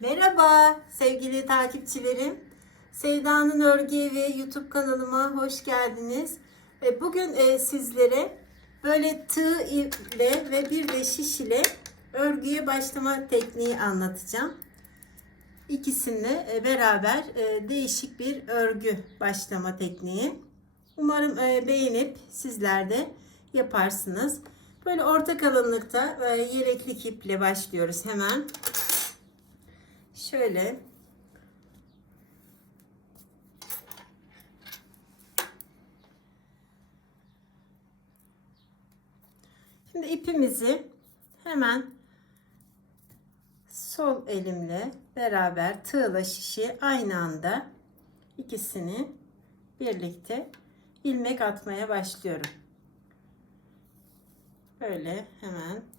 Merhaba sevgili takipçilerim. Sevda'nın Örgü Evi YouTube kanalıma hoş geldiniz. Bugün e, sizlere böyle tığ ile ve bir de şiş ile örgüye başlama tekniği anlatacağım. İkisini e, beraber e, değişik bir örgü başlama tekniği. Umarım beğenip sizler de yaparsınız. Böyle orta kalınlıkta yeleklik iple başlıyoruz hemen. Şöyle Şimdi ipimizi hemen sol elimle beraber tığla şişi aynı anda ikisini birlikte ilmek atmaya başlıyorum. Böyle hemen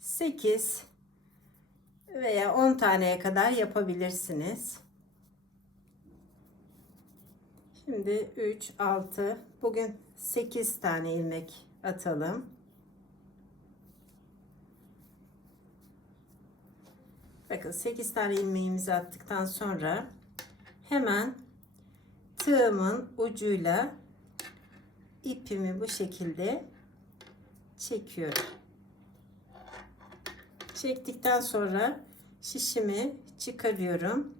sekiz veya on taneye kadar yapabilirsiniz. Şimdi 3, 6, bugün 8 tane ilmek atalım. Bakın 8 tane ilmeğimizi attıktan sonra hemen tığımın ucuyla ipimi bu şekilde çekiyorum. Çektikten sonra şişimi çıkarıyorum.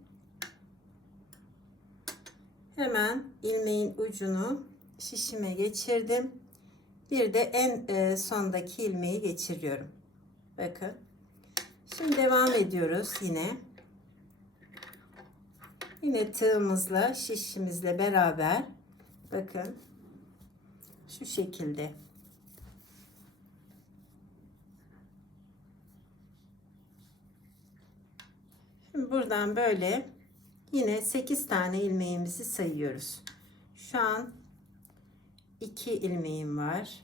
Hemen ilmeğin ucunu şişime geçirdim. Bir de en e, sondaki ilmeği geçiriyorum. Bakın. Şimdi devam ediyoruz yine. Yine tığımızla şişimizle beraber bakın şu şekilde buradan böyle yine 8 tane ilmeğimizi sayıyoruz. Şu an 2 ilmeğim var.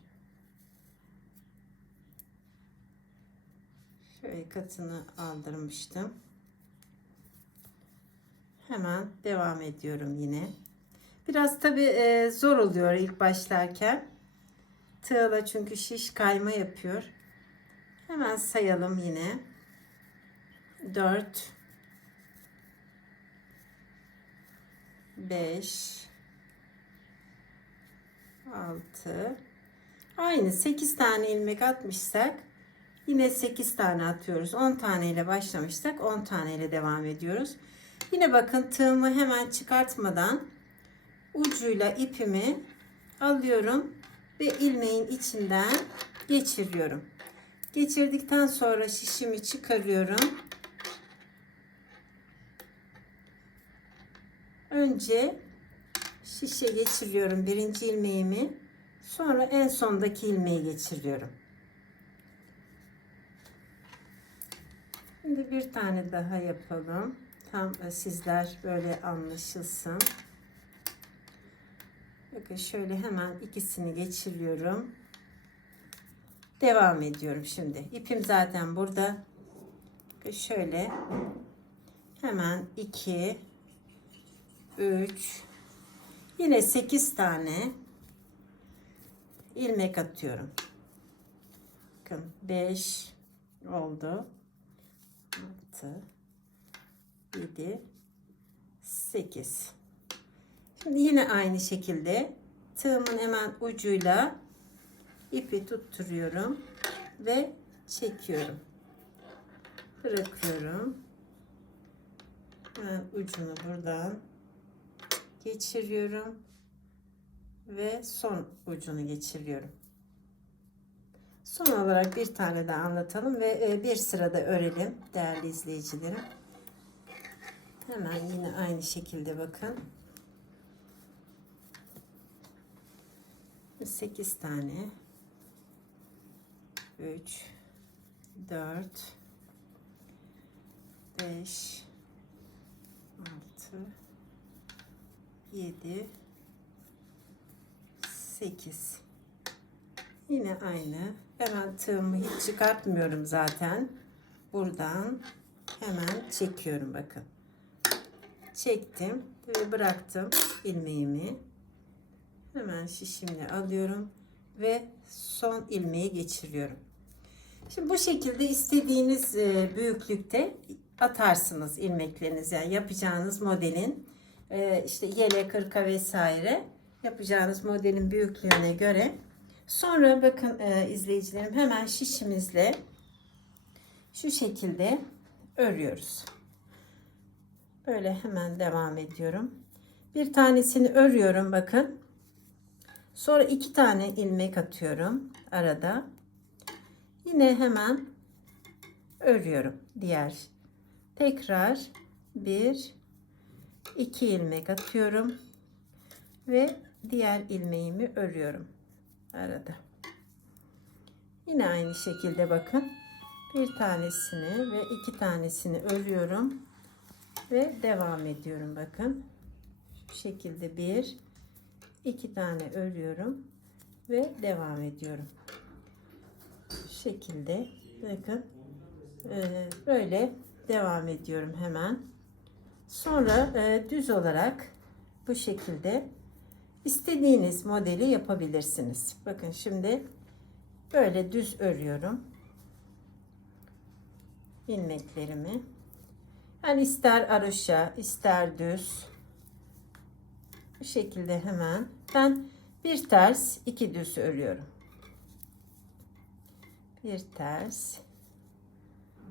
Şöyle katını aldırmıştım. Hemen devam ediyorum yine. Biraz tabi e, zor oluyor ilk başlarken. Tığla çünkü şiş kayma yapıyor. Hemen sayalım yine. 4 5 6 aynı 8 tane ilmek atmışsak yine 8 tane atıyoruz. 10 tane ile başlamışsak 10 tane ile devam ediyoruz. Yine bakın tığımı hemen çıkartmadan ucuyla ipimi alıyorum ve ilmeğin içinden geçiriyorum. Geçirdikten sonra şişimi çıkarıyorum önce şişe geçiriyorum birinci ilmeğimi. Sonra en sondaki ilmeği geçiriyorum. Şimdi bir tane daha yapalım. Tam sizler böyle anlaşılsın. Bakın şöyle hemen ikisini geçiriyorum. Devam ediyorum şimdi. İpim zaten burada. Şöyle hemen 2 3 yine 8 tane ilmek atıyorum. Bakın 5 oldu. 6 7 8 Şimdi yine aynı şekilde tığımın hemen ucuyla ipi tutturuyorum ve çekiyorum. Bırakıyorum. Hemen ucunu buradan geçiriyorum ve son ucunu geçiriyorum. Son olarak bir tane daha anlatalım ve bir sırada örelim değerli izleyicilerim. Hemen yine aynı şekilde bakın. 8 tane 3 4 5 6 7 8 yine aynı. Hemen tığımı hiç çıkartmıyorum zaten. Buradan hemen çekiyorum bakın. Çektim ve bıraktım ilmeğimi. Hemen şişimle alıyorum ve son ilmeği geçiriyorum. Şimdi bu şekilde istediğiniz e, büyüklükte atarsınız ilmeklerinizi. Yani yapacağınız modelin işte yele, kırka vesaire yapacağınız modelin büyüklüğüne göre. Sonra bakın e, izleyicilerim hemen şişimizle şu şekilde örüyoruz. Böyle hemen devam ediyorum. Bir tanesini örüyorum bakın. Sonra iki tane ilmek atıyorum arada. Yine hemen örüyorum diğer. Tekrar bir iki ilmek atıyorum ve diğer ilmeğimi örüyorum arada. Yine aynı şekilde bakın. Bir tanesini ve iki tanesini örüyorum ve devam ediyorum bakın. Şu şekilde bir iki tane örüyorum ve devam ediyorum. Şu şekilde bakın e, böyle devam ediyorum hemen. Sonra e, düz olarak bu şekilde istediğiniz modeli yapabilirsiniz. Bakın şimdi böyle düz örüyorum ilmeklerimi. Yani ister aroşa, ister düz. Bu şekilde hemen ben bir ters, iki düz örüyorum. Bir ters,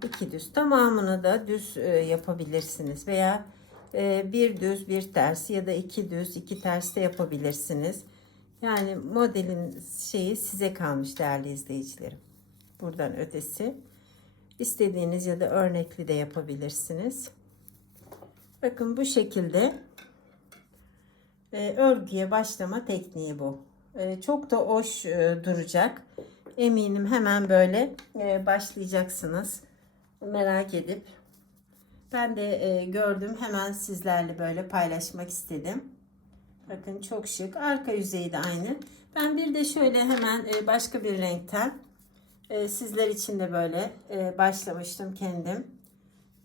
iki düz. Tamamını da düz e, yapabilirsiniz veya e, bir düz, bir ters ya da iki düz, iki ters de yapabilirsiniz. Yani modelin şeyi size kalmış değerli izleyicilerim. Buradan ötesi. İstediğiniz ya da örnekli de yapabilirsiniz. Bakın bu şekilde e, örgüye başlama tekniği bu. Çok da hoş duracak. Eminim hemen böyle başlayacaksınız. Merak edip. Ben de e, gördüm hemen sizlerle böyle paylaşmak istedim. Bakın çok şık. Arka yüzeyi de aynı. Ben bir de şöyle hemen e, başka bir renkten e, sizler için de böyle e, başlamıştım kendim.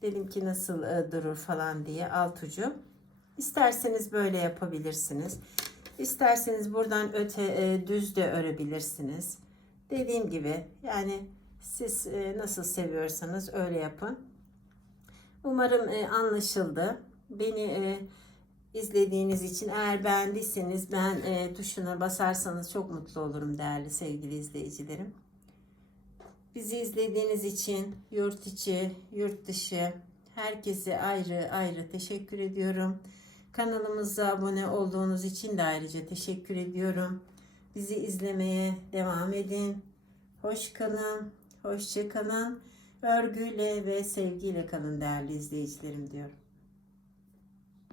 Dedim ki nasıl e, durur falan diye alt ucu. İsterseniz böyle yapabilirsiniz. İsterseniz buradan öte e, düz de örebilirsiniz. Dediğim gibi yani siz e, nasıl seviyorsanız öyle yapın. Umarım e, anlaşıldı. Beni e, izlediğiniz için eğer beğendiyseniz ben tuşuna basarsanız çok mutlu olurum değerli sevgili izleyicilerim. Bizi izlediğiniz için yurt içi, yurt dışı herkese ayrı ayrı teşekkür ediyorum. Kanalımıza abone olduğunuz için de ayrıca teşekkür ediyorum. Bizi izlemeye devam edin. Hoş kalın, hoşça kalın. Örgüyle ve sevgiyle kalın değerli izleyicilerim diyorum.